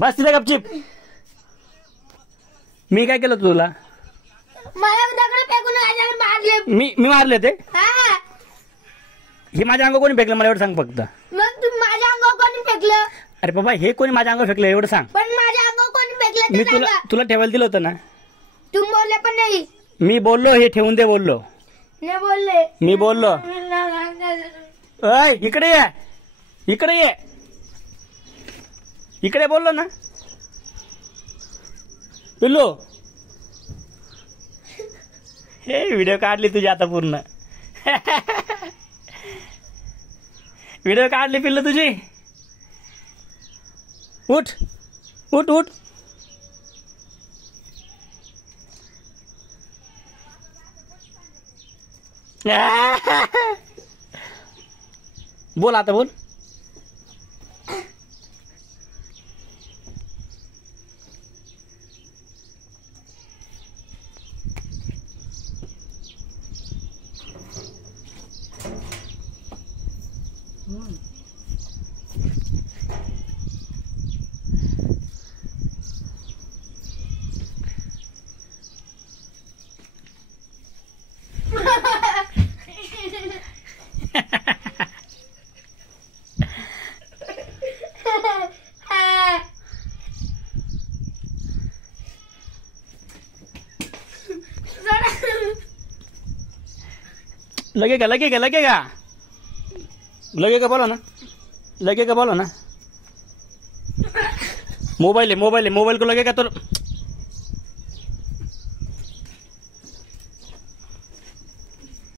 बस तिथे गपचिप. मी काय केलं तुला? मला दगड फेकून मारले. मी मारले ते? हा. हे माझ्या अंगावर कोणी फेकलं मला एवढं सांग फक्त. मग तू माझ्या अंगावर कोणी फेकलं? अरे बाबा हे कोणी माझ्या अंगावर फेकलं एवढं सांग. पण माझ्या अंगावर कोणी फेकलं? मी तुला ठेवायला दिलं होतं ना. तू बोलले पण नाही. मी बोललो हे ठेवून दे बोललो. नाही बोलले. मी बोललो. अय इकडे ये, इकडे ये, इकडे बोललो ना पिल्लू. हे व्हिडिओ काढली तुझी आता पूर्ण. व्हिडिओ काढली पिल्लू तुझी. उठ उठ उठ. बोल आता बोल. लगेगा लगेगा लगेगा लगेगा बोलो ना. लगेगा बोलो ना. मोबाइल है मोबाइल को लगेगा तो